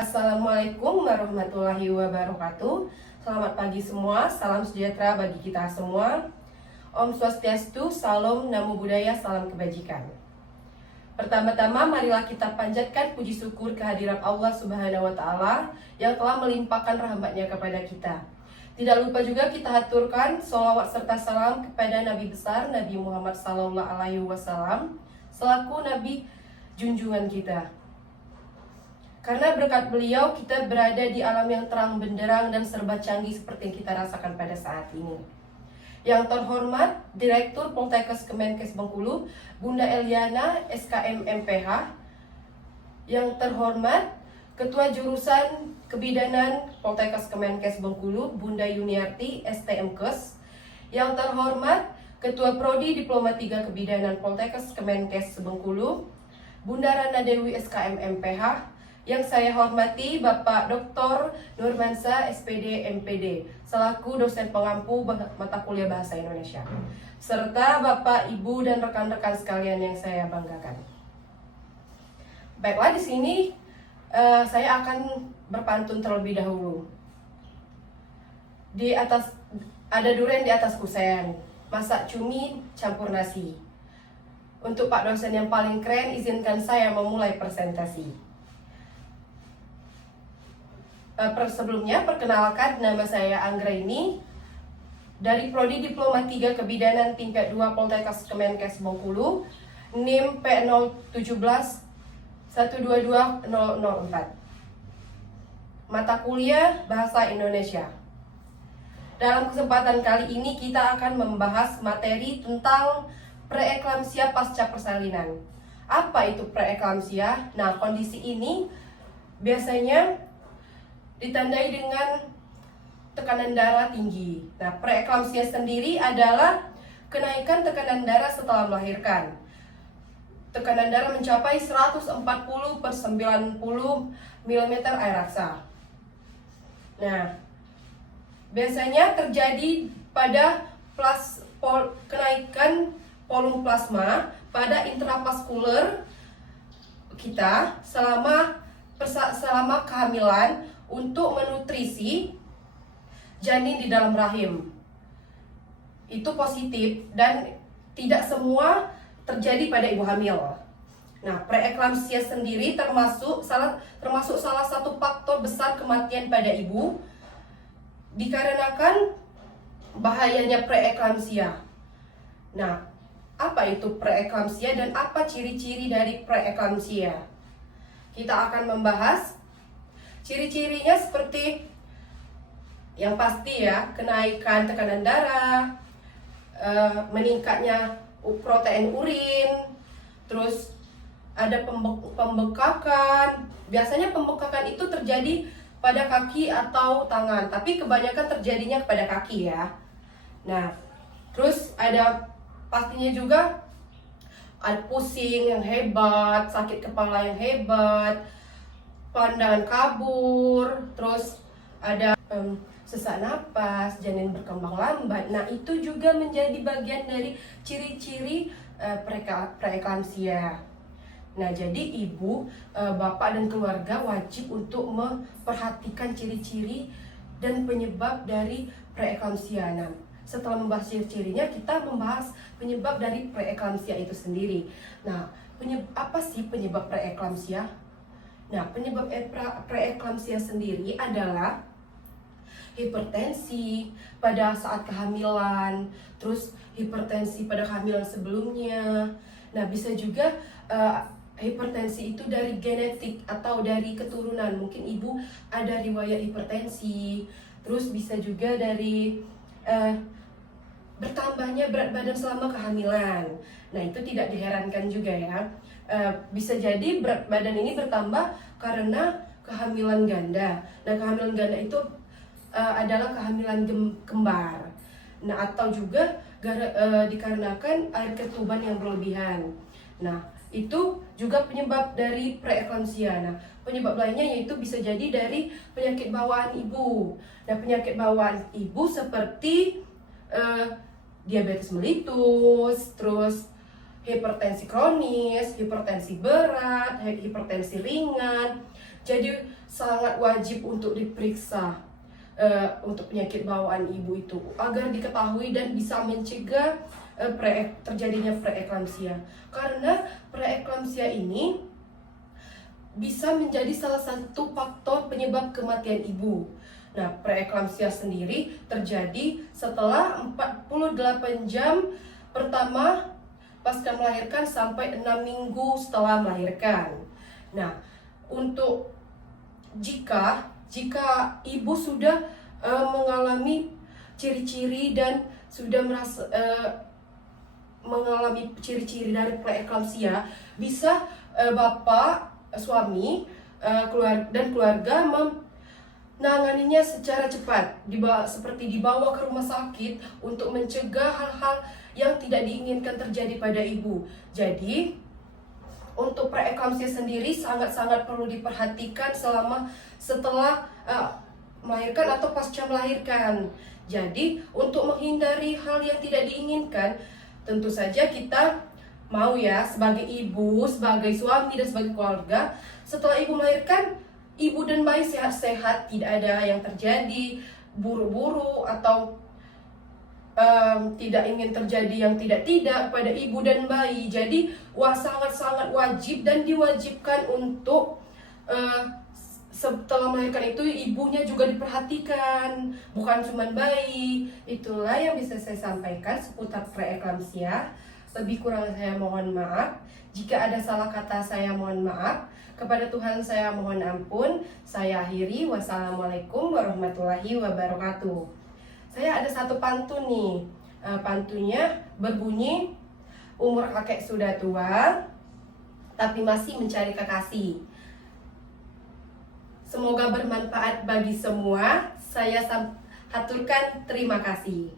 Assalamualaikum warahmatullahi wabarakatuh. Selamat pagi semua, salam sejahtera bagi kita semua. Om Swastiastu, Salam, Namo Buddhaya, salam kebajikan. Pertama-tama marilah kita panjatkan puji syukur kehadirat Allah Subhanahu wa Ta'ala yang telah melimpahkan rahmat-Nya kepada kita. Tidak lupa juga kita haturkan sholawat serta salam kepada Nabi besar Nabi Muhammad SAW selaku Nabi junjungan kita. Karena berkat beliau kita berada di alam yang terang benderang dan serba canggih seperti yang kita rasakan pada saat ini. Yang terhormat Direktur Poltekkes Kemenkes Bengkulu, Bunda Eliana SKM MPH. Yang terhormat Ketua Jurusan Kebidanan Poltekkes Kemenkes Bengkulu, Bunda Yuniarti STMkes. Yang terhormat Ketua Prodi Diploma 3 Kebidanan Poltekkes Kemenkes Bengkulu, Bunda Rana Dewi SKM MPH. Yang saya hormati Bapak Dr. Nurmansa SPD MPD selaku dosen pengampu mata kuliah Bahasa Indonesia, serta Bapak, Ibu, dan rekan-rekan sekalian yang saya banggakan. Baiklah, di sini saya akan berpantun terlebih dahulu. Di atas ada durian di atas kusen, masak cumi campur nasi. Untuk Pak dosen yang paling keren, izinkan saya memulai presentasi. Sebelumnya, perkenalkan, nama saya Anggraini dari Prodi Diploma 3 Kebidanan tingkat 2 Poltekkes Kemenkes Bengkulu, NIM P017 122004. Mata kuliah Bahasa Indonesia. Dalam kesempatan kali ini kita akan membahas materi tentang preeklamsia pasca persalinan. Apa itu preeklamsia? Nah, kondisi ini biasanya ditandai dengan tekanan darah tinggi. Nah, preeklamsia sendiri adalah kenaikan tekanan darah setelah melahirkan. Tekanan darah mencapai 140/90 mm air raksa. Nah, biasanya terjadi pada kenaikan volume plasma pada intravaskuler kita selama kehamilan untuk menutrisi janin di dalam rahim. Itu positif dan tidak semua terjadi pada ibu hamil. Nah, preeklamsia sendiri termasuk salah satu faktor besar kematian pada ibu dikarenakan bahayanya preeklamsia. Nah, apa itu preeklamsia dan apa ciri-ciri dari preeklamsia? Kita akan membahas ciri-cirinya seperti yang pasti ya, kenaikan tekanan darah, meningkatnya protein urin, terus ada pembekakan. Biasanya pembekakan itu terjadi pada kaki atau tangan, tapi kebanyakan terjadinya pada kaki ya. Nah, terus ada pastinya juga ada pusing yang hebat, sakit kepala yang hebat, pandangan kabur, terus ada sesak napas, janin berkembang lambat. Nah, itu juga menjadi bagian dari ciri-ciri preeklamsia. Nah, jadi ibu, bapak, dan keluarga wajib untuk memperhatikan ciri-ciri dan penyebab dari preeklamsia. Nah, setelah membahas ciri-cirinya, kita membahas penyebab dari preeklamsia itu sendiri. Nah, apa sih penyebab preeklamsia? Nah, penyebab preeklamsia sendiri adalah hipertensi pada saat kehamilan, terus hipertensi pada kehamilan sebelumnya. Nah, bisa juga hipertensi itu dari genetik atau dari keturunan. Mungkin ibu ada riwayat hipertensi, terus bisa juga dari bertambahnya berat badan selama kehamilan. Nah, itu tidak diherankan juga ya. Bisa jadi berat badan ini bertambah karena kehamilan ganda. Nah, kehamilan ganda itu adalah kehamilan kembar. Nah, atau juga dikarenakan air ketuban yang berlebihan. Nah, itu juga penyebab dari preeklamsia. Nah, penyebab lainnya yaitu bisa jadi dari penyakit bawaan ibu. Nah, penyakit bawaan ibu seperti diabetes mellitus, terus hipertensi kronis, hipertensi berat, hipertensi ringan, Jadi sangat wajib untuk diperiksa untuk penyakit bawaan ibu itu agar diketahui dan bisa mencegah terjadinya preeklamsia. Karena preeklamsia ini bisa menjadi salah satu faktor penyebab kematian ibu. Nah, preeklamsia sendiri terjadi setelah 48 jam pertama pasca melahirkan sampai 6 minggu setelah melahirkan. Nah, untuk jika ibu sudah mengalami ciri-ciri dan sudah mengalami ciri-ciri dari preeklamsia, bisa bapak, suami, keluarga menanganinya secara cepat, seperti dibawa ke rumah sakit untuk mencegah hal-hal yang tidak diinginkan terjadi pada ibu. Jadi untuk preeklamsia sendiri sangat-sangat perlu diperhatikan setelah melahirkan atau pasca melahirkan. Jadi untuk menghindari hal yang tidak diinginkan, tentu saja kita mau ya sebagai ibu, sebagai suami dan sebagai keluarga, setelah ibu melahirkan, ibu dan bayi sehat-sehat, tidak ada yang terjadi buru-buru atau tidak ingin terjadi yang tidak pada ibu dan bayi. Jadi sangat-sangat wajib dan diwajibkan untuk setelah melahirkan itu ibunya juga diperhatikan, bukan cuma bayi. Itulah yang bisa saya sampaikan seputar preeklamsia. Lebih kurang saya mohon maaf. Jika ada salah kata saya mohon maaf. Kepada Tuhan saya mohon ampun. Saya akhiri. Wassalamualaikum warahmatullahi wabarakatuh. Saya ada satu pantun nih. Pantunnya berbunyi, umur kakek sudah tua, tapi masih mencari kekasih. Semoga bermanfaat bagi semua. Saya haturkan terima kasih.